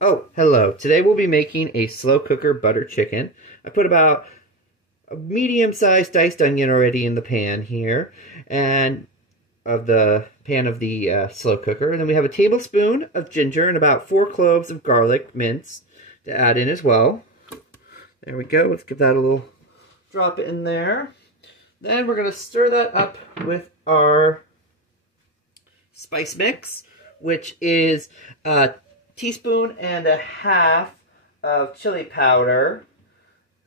Oh, hello. Today we'll be making a slow cooker butter chicken. I put about a medium-sized diced onion already in the pan here, and of the pan of the slow cooker. And then we have a tablespoon of ginger and about 4 cloves of garlic minced to add in as well. There we go. Let's give that a little drop in there. Then we're going to stir that up with our spice mix, which is teaspoon and a half of chili powder,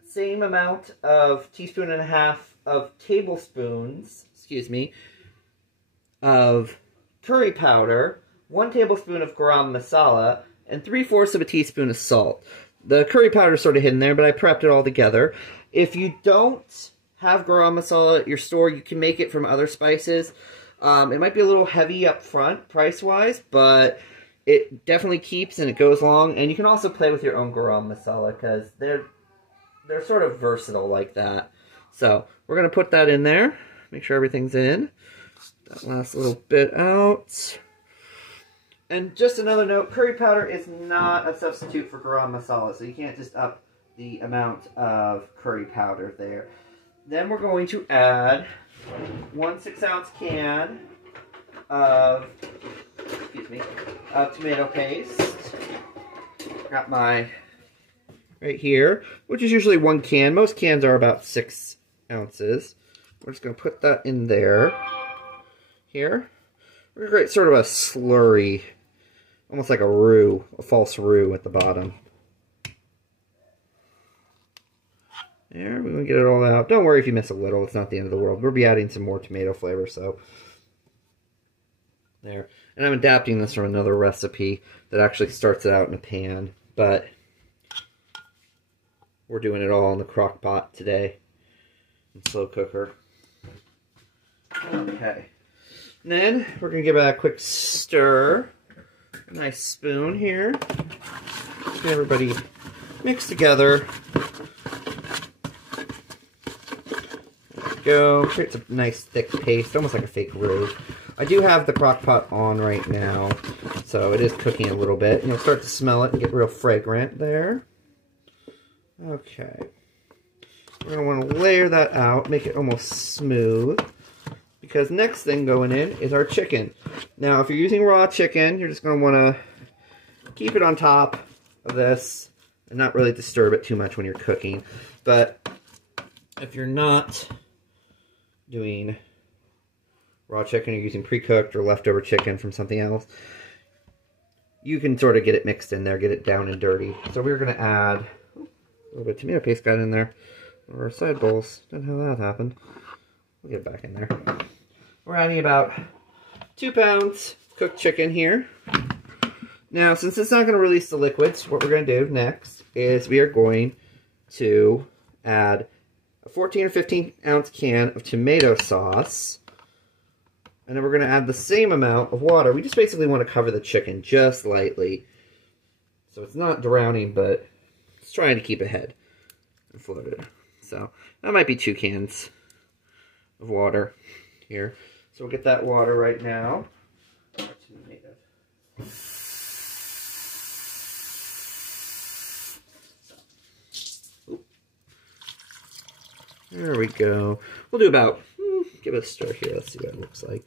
same amount of teaspoon and a half of tablespoons, of curry powder, 1 tablespoon of garam masala, and 3/4 of a teaspoon of salt. The curry powder is sort of hidden there, but I prepped it all together. If you don't have garam masala at your store, you can make it from other spices. It might be a little heavy up front, price-wise, but it definitely keeps and it goes long. And you can also play with your own garam masala because they're sort of versatile like that. So we're going to put that in there. Make sure everything's in. That last little bit out. And just another note, curry powder is not a substitute for garam masala, so you can't just up the amount of curry powder there. Then we're going to add 1 6-ounce can of tomato paste. Got my right here, which is usually 1 can. Most cans are about 6 ounces. We're just going to put that in there. Here. We're going to create sort of a slurry, almost like a roux, a false roux at the bottom. There, we're going to get it all out. Don't worry if you miss a little, it's not the end of the world. We'll be adding some more tomato flavor, so there. And I'm adapting this from another recipe that actually starts it out in a pan, but we're doing it all in the crock pot today, in slow cooker. Okay. And then we're going to give it a quick stir. A nice spoon here. Get everybody mixed together. There we go. Creates a nice thick paste, almost like a fake roux. I do have the crock pot on right now, so it is cooking a little bit. And you'll start to smell it and get real fragrant there. Okay. We're going to want to layer that out, make it almost smooth. Because next thing going in is our chicken. Now, if you're using raw chicken, you're just going to want to keep it on top of this and not really disturb it too much when you're cooking. But if you're not doing raw chicken, you're using pre-cooked or leftover chicken from something else, you can sort of get it mixed in there, get it down and dirty. So we're going to add a little bit of tomato paste got in there. Or our side bowls. Don't know how that happened. We'll get it back in there. We're adding about 2 pounds cooked chicken here. Now, since it's not going to release the liquids, what we're going to do next is we are going to add a 14 or 15 ounce can of tomato sauce. And then we're going to add the same amount of water. We just basically want to cover the chicken just lightly. So it's not drowning, but it's trying to keep ahead and floated. So that might be 2 cans of water here. So we'll get that water right now. There we go. We'll do about, give it a stir here. Let's see what it looks like.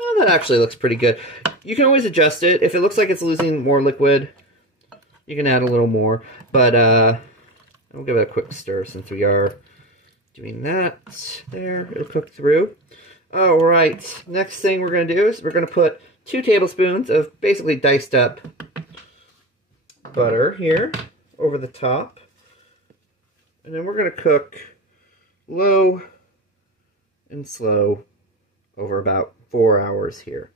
Oh, that actually looks pretty good. You can always adjust it. If it looks like it's losing more liquid, you can add a little more. But we'll give it a quick stir since we are doing that. There, it'll cook through. Alright, next thing we're going to do is we're going to put 2 tablespoons of basically diced up butter here over the top. And then we're going to cook low and slow over about 4 hours here.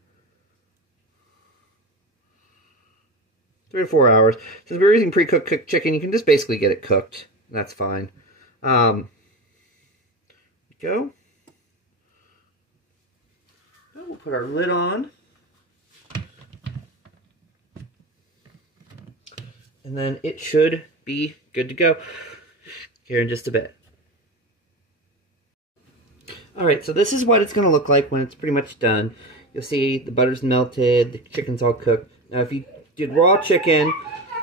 3 to 4 hours. Since we're using pre-cooked chicken, you can just basically get it cooked. That's fine. There we go. Now we'll put our lid on. And then it should be good to go here in just a bit. Alright, so this is what it's going to look like when it's pretty much done. You'll see the butter's melted, the chicken's all cooked. Now if you did raw chicken,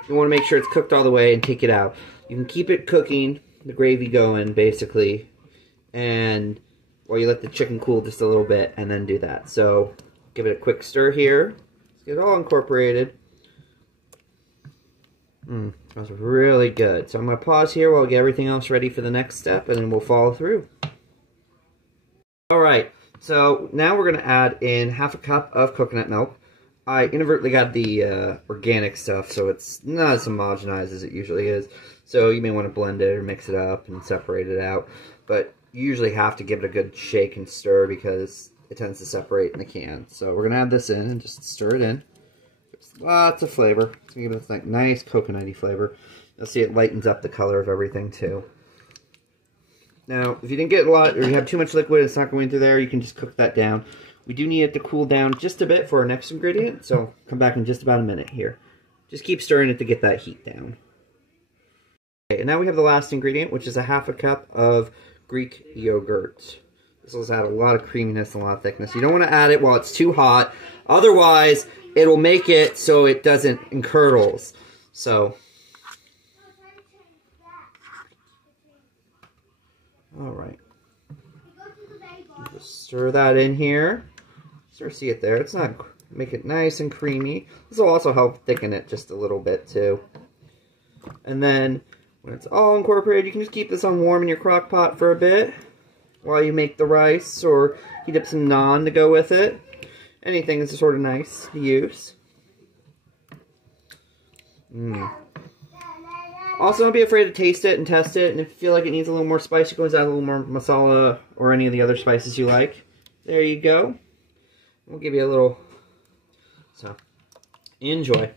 you want to make sure it's cooked all the way and take it out. You can keep it cooking, the gravy going, basically, and while you let the chicken cool just a little bit, and then do that. So, give it a quick stir here. Let's get it all incorporated. Smells really good. So I'm going to pause here while I get everything else ready for the next step, and then we'll follow through. Alright, so now we're going to add in half a cup of coconut milk. I inadvertently got the organic stuff, so it's not as homogenized as it usually is. So you may want to blend it or mix it up and separate it out. But you usually have to give it a good shake and stir because it tends to separate in the can. So we're going to add this in and just stir it in. Lots of flavor. It's going to give us that nice coconutty flavor. You'll see it lightens up the color of everything too. Now, if you didn't get a lot or you have too much liquid, it's not going through there, you can just cook that down. We do need it to cool down just a bit for our next ingredient, so come back in just about a minute here. Just keep stirring it to get that heat down. Okay, and now we have the last ingredient, which is a half a cup of Greek yogurt. This will add a lot of creaminess and a lot of thickness. You don't want to add it while it's too hot, otherwise it'll make it so it doesn't curdles. So, alright. Just stir that in here. Sort of see it there. It's not, make it nice and creamy. This will also help thicken it just a little bit too. And then, when it's all incorporated, you can just keep this on warm in your crock pot for a bit while you make the rice, or heat up some naan to go with it. Anything is sort of nice to use. Also, don't be afraid to taste it and test it, and if you feel like it needs a little more spice, you can always add a little more masala or any of the other spices you like. There you go. We'll give you a little, so, enjoy.